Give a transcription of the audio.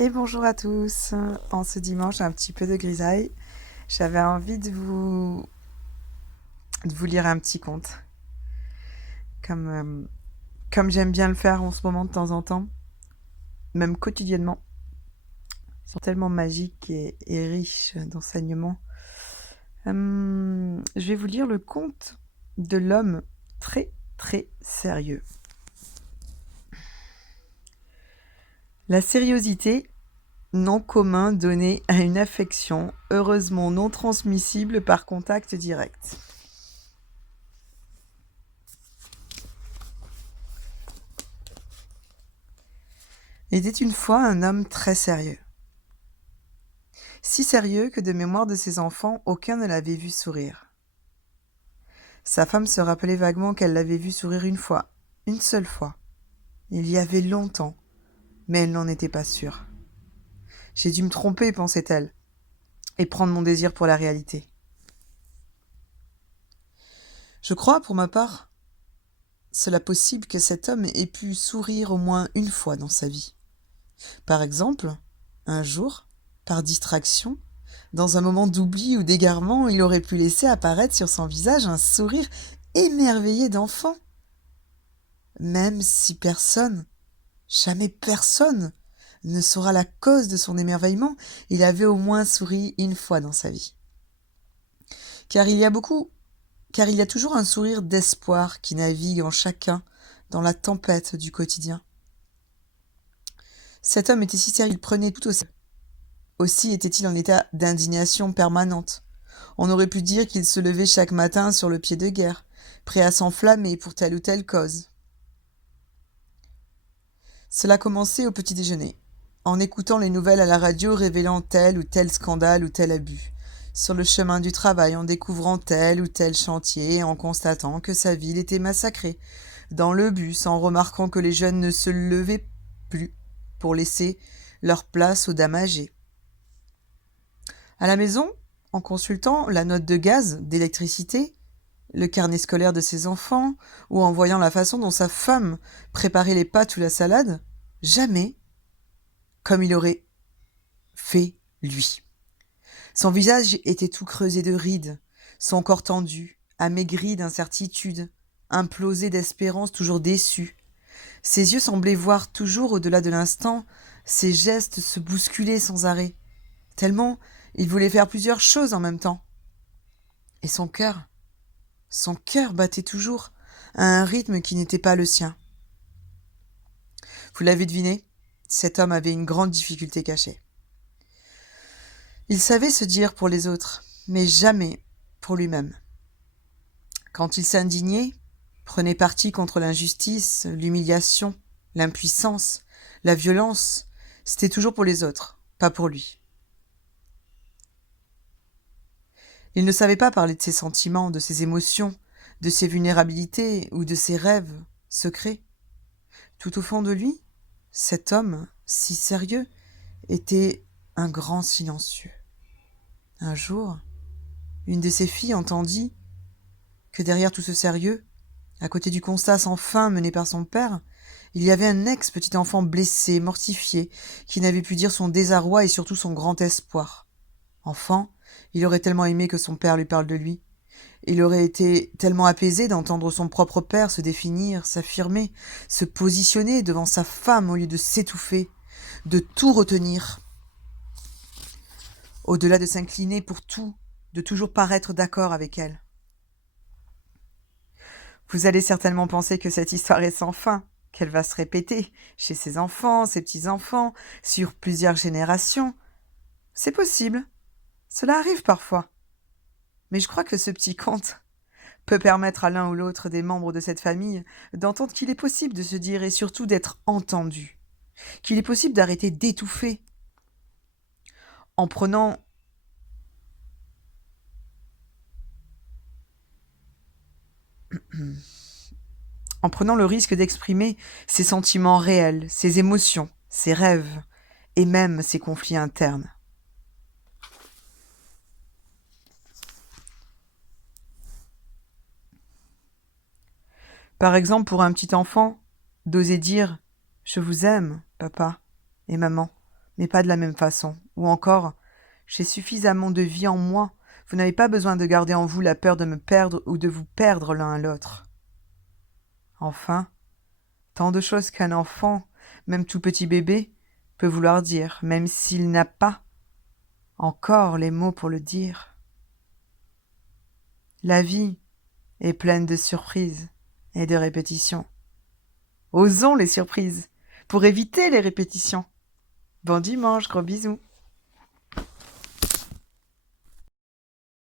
Et bonjour à tous. En ce dimanche, un petit peu de grisaille. J'avais envie de vous lire un petit conte, comme, euh, comme j'aime bien le faire en ce moment de temps en temps, même quotidiennement. Ils sont tellement magiques et riches d'enseignements. Je vais vous lire le conte de l'homme très très sérieux. La sériosité, nom commun donné à une affection heureusement non transmissible par contact direct. Il était une fois un homme très sérieux. Si sérieux que de mémoire de ses enfants, aucun ne l'avait vu sourire. Sa femme se rappelait vaguement qu'elle l'avait vu sourire une seule fois. Il y avait longtemps, mais elle n'en était pas sûre. J'ai dû me tromper, pensait-elle, et prendre mon désir pour la réalité. Je crois, pour ma part, cela possible que cet homme ait pu sourire au moins une fois dans sa vie. Par exemple, un jour, par distraction, dans un moment d'oubli ou d'égarement, il aurait pu laisser apparaître sur son visage un sourire émerveillé d'enfant. Même si personne, jamais personne, ne saura la cause de son émerveillement, il avait au moins souri une fois dans sa vie. Car il y a toujours un sourire d'espoir qui navigue en chacun dans la tempête du quotidien. Cet homme était si sérieux, il prenait tout au sérieux. Aussi était-il en état d'indignation permanente. On aurait pu dire qu'il se levait chaque matin sur le pied de guerre, prêt à s'enflammer pour telle ou telle cause. Cela commençait au petit déjeuner, en écoutant les nouvelles à la radio révélant tel ou tel scandale ou tel abus. Sur le chemin du travail, en découvrant tel ou tel chantier et en constatant que sa ville était massacrée. Dans le bus, en remarquant que les jeunes ne se levaient plus pour laisser leur place aux dames âgées. À la maison, en consultant la note de gaz, d'électricité, le carnet scolaire de ses enfants, ou en voyant la façon dont sa femme préparait les pâtes ou la salade, jamais comme il aurait fait lui. Son visage était tout creusé de rides, son corps tendu, amaigri d'incertitude, implosé d'espérance, toujours déçu. Ses yeux semblaient voir toujours au-delà de l'instant, ses gestes se bousculaient sans arrêt, tellement il voulait faire plusieurs choses en même temps. Et son cœur battait toujours à un rythme qui n'était pas le sien. Vous l'avez deviné, cet homme avait une grande difficulté cachée. Il savait se dire pour les autres, mais jamais pour lui-même. Quand il s'indignait, prenait parti contre l'injustice, l'humiliation, l'impuissance, la violence, c'était toujours pour les autres, pas pour lui. Il ne savait pas parler de ses sentiments, de ses émotions, de ses vulnérabilités ou de ses rêves secrets. Tout au fond de lui, cet homme, si sérieux, était un grand silencieux. Un jour, une de ses filles entendit que derrière tout ce sérieux, à côté du constat sans fin mené par son père, il y avait un ex-petit enfant blessé, mortifié, qui n'avait pu dire son désarroi et surtout son grand espoir. Enfant, il aurait tellement aimé que son père lui parle de lui. Il aurait été tellement apaisé d'entendre son propre père se définir, s'affirmer, se positionner devant sa femme au lieu de s'étouffer, de tout retenir. Au-delà de s'incliner pour tout, de toujours paraître d'accord avec elle. Vous allez certainement penser que cette histoire est sans fin, qu'elle va se répéter chez ses enfants, ses petits-enfants, sur plusieurs générations. C'est possible, cela arrive parfois. Mais je crois que ce petit conte peut permettre à l'un ou l'autre des membres de cette famille d'entendre qu'il est possible de se dire et surtout d'être entendu, qu'il est possible d'arrêter d'étouffer en prenant en prenant le risque d'exprimer ses sentiments réels, ses émotions, ses rêves et même ses conflits internes. Par exemple, pour un petit enfant, d'oser dire « Je vous aime, papa et maman », mais pas de la même façon. Ou encore, j'ai suffisamment de vie en moi, vous n'avez pas besoin de garder en vous la peur de me perdre ou de vous perdre l'un à l'autre. Enfin, tant de choses qu'un enfant, même tout petit bébé, peut vouloir dire, même s'il n'a pas encore les mots pour le dire. La vie est pleine de surprises et de répétitions. Osons les surprises pour éviter les répétitions. Bon dimanche, gros bisous.